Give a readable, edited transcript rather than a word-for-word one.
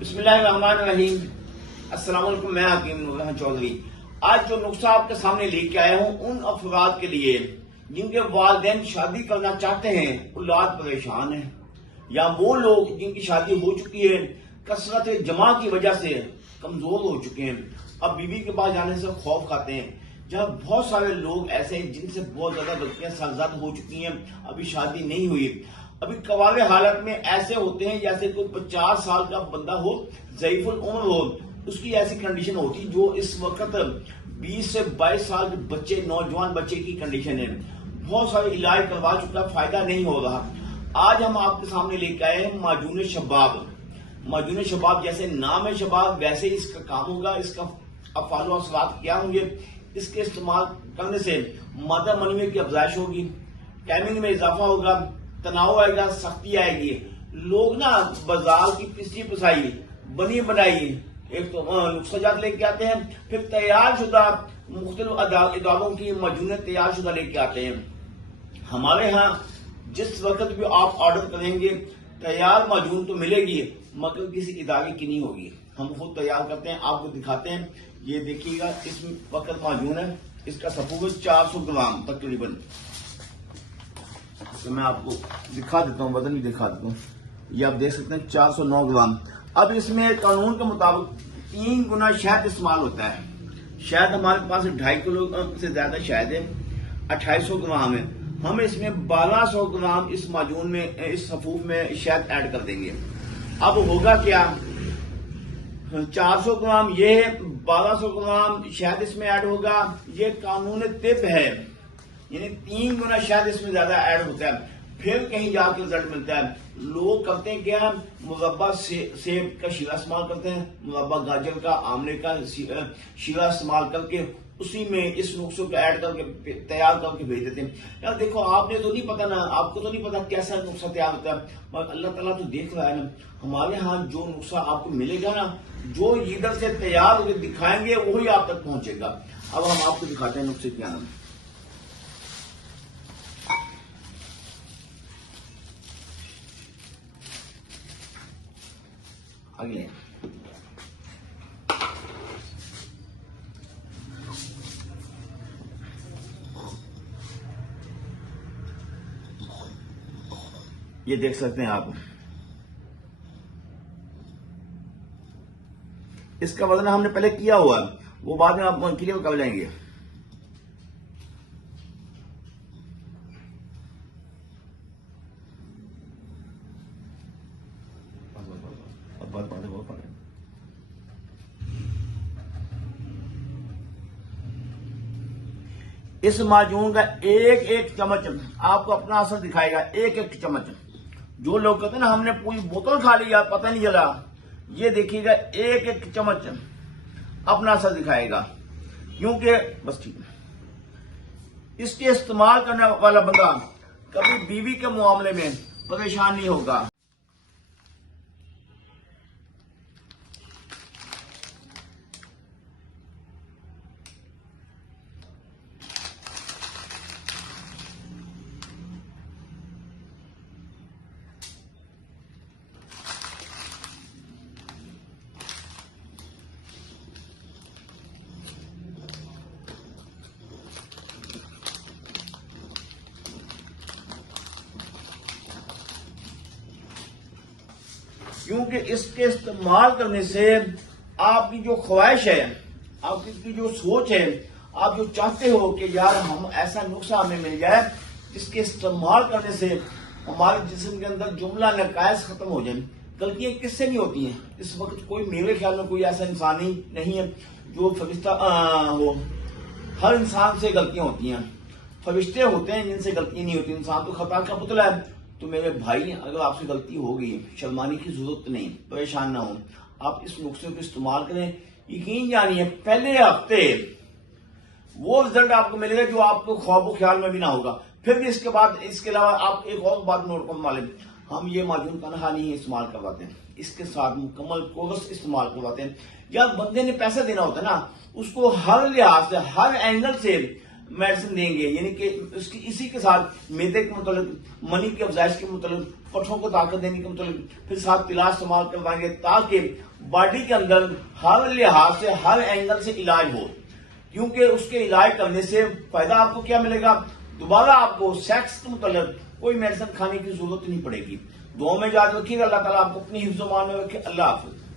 बिस्मिल्लाहिर्रहमानिर्रहीम। अस्सलाम वालेकुम। मैं हकीम नूर चौधरी आज जो नुस्खा आपके सामने लेके आया हूँ उन अफराद के लिए जिनके वालिदैन शादी करना चाहते हैं, औलाद परेशान है, या वो लोग जिनकी शादी हो चुकी है कसरत जमा की वजह से कमजोर हो चुके हैं, अब बीवी के पास जाने से खौफ खाते हैं। जब बहुत सारे लोग ऐसे हैं जिनसे बहुत ज्यादा गलतियां सरजद हो चुकी हैं, अभी शादी नहीं हुई, अभी कवाले हालत में ऐसे होते हैं जैसे कोई 50 साल का बंदा हो, ज़ईफुल उम्र हो, उसकी ऐसी कंडीशन होती जो इस वक्त 20 से 22 साल के बच्चे, नौजवान बच्चे की कंडीशन है। बहुत सारे इलाज करवा चुका, फायदा नहीं हो रहा। आज हम आपके सामने लेकर आए हैं माजून शबाब। माजून शबाब जैसे नाम है शबाब, वैसे ही इसका काम होगा। इसका अफाल व असरात क्या होंगे? इसके इस्तेमाल करने से मादा मनवी की अफजाइश होगी, टाइमिंग में इजाफा होगा, तनाव आएगा, सख्ती आएगी। लोग ना बाजार की पिसी पिसाई बनी बनाई एक तो नुस्खाजात लेके आते हैं, फिर तैयार शुदा मुख्तलिफ इदारों की मजूने तैयार शुदा लेके आते हैं। हमारे यहाँ जिस वक्त भी आप ऑर्डर करेंगे तैयार माजून तो मिलेगी, मगर किसी इदारे की नहीं होगी। हम खुद तैयार करते हैं, आपको दिखाते हैं। ये देखिएगा, इस वक्त माजून है, इसका सफूग 400 ग्राम तकरीबन। तो मैं आपको दिखा देता हूँ, वजन भी दिखा देता हूँ। ये आप देख सकते हैं 409 ग्राम। अब इसमें कानून के मुताबिक 3 गुना शहद इस्तेमाल होता है। शहद हमारे पास 2.5 किलो से ज्यादा शहद है, 2800 ग्राम है। हम इसमें 1200 ग्राम इस माजून में, इस सफूफ में शहद ऐड कर देंगे। अब होगा क्या, 400 ग्राम ये है, 1200 ग्राम शहद इसमें ऐड होगा। ये कानून तिब है, यानी 3 गुना शहद इसमें ज्यादा ऐड होता है, फिर कहीं जाकर रिजल्ट मिलता है। लोग करते हैं क्या, मुरब्बा सेब का शीरा इस्तेमाल करते हैं, मुरब्बा गाजर का, आमले का शीरा इस्तेमाल करके उसी में इस नुस्खे को ऐड करके तैयार करके भेज देते हैं। यार देखो, आपने तो नहीं पता ना, आपको तो नहीं पता कैसा नुस्खा तैयार होता है, मगर अल्लाह ताला तो देख रहा है ना। हमारे यहाँ जो नुस्खा आपको मिलेगा ना, जो इधर से तैयार होकर दिखाएंगे वही आप तक पहुंचेगा। अब हम आपको दिखाते हैं नुस्खे क्या नाम। अगले ये देख सकते हैं आप, इसका वजन हमने पहले किया हुआ है, वो बाद में आप क्लियर कर जाएंगे। इस माजून का एक एक चम्मच आपको अपना असर दिखाएगा, एक एक चम्मच। जो लोग कहते हैं ना हमने पूरी बोतल खा ली यार पता नहीं चला, ये देखिएगा एक एक चम्मच अपना असर दिखाएगा। क्योंकि बस ठीक है, इसके इस्तेमाल करने वाला बंदा कभी बीवी के मामले में परेशान नहीं होगा। क्योंकि इसके इस्तेमाल करने से आपकी जो ख्वाहिश है, आपकी जो सोच है, आप जो चाहते हो कि यार हम ऐसा नुस्खा हमें मिल जाए जिसके इस्तेमाल करने से हमारे जिस्म के अंदर जुमला नकायस खत्म हो जाए। गलतियां किससे नहीं होती हैं इस वक्त? कोई, मेरे ख्याल में कोई ऐसा इंसान ही नहीं है जो फरिश्ता हो। हर इंसान से गलतियां होती हैं, फरिश्ते होते हैं जिनसे गलतियां नहीं होती। इंसान तो खता का पुतला है। तो मेरे भाई, अगर आपसे गलती हो गई, शर्माने की जरूरत नहीं, परेशान ना हो। आप इस नुस्खे को इस्तेमाल करें, यकीन जानिए पहले हफ्ते वो रिजल्ट आपको मिलेगा जो आपको ख्वाबो ख्याल में भी ना होगा। फिर भी इसके बाद, इसके अलावा आप एक और बात नोट करने वाले, हम ये माजून तनहा नहीं इस्तेमाल करवाते हैं, इसके साथ मुकम्मल कोर्स इस्तेमाल करवाते हैं। यार बंदे ने पैसा देना होता है ना, उसको हर लिहाज से, हर एंगल से मेडिसिन देंगे, यानी कि उसकी इसी के साथ मैदे के मतलब, मनी की अफजाइश के मतलब, पठों को ताकत देने के मतलब, फिर साथ तिला इस्तेमाल करवाएंगे ताकि बॉडी के अंदर हर लिहाज से, हर एंगल से इलाज हो। क्योंकि उसके इलाज करने से फायदा आपको क्या मिलेगा, दोबारा आपको सेक्स के मतलब कोई मेडिसिन खाने की जरूरत नहीं पड़ेगी। दुआ में याद रखिएगा, अल्लाह ताला आपको अपनी हिफ्ज़-ओ-मान में रखे। अल्लाह हाफ़िज़।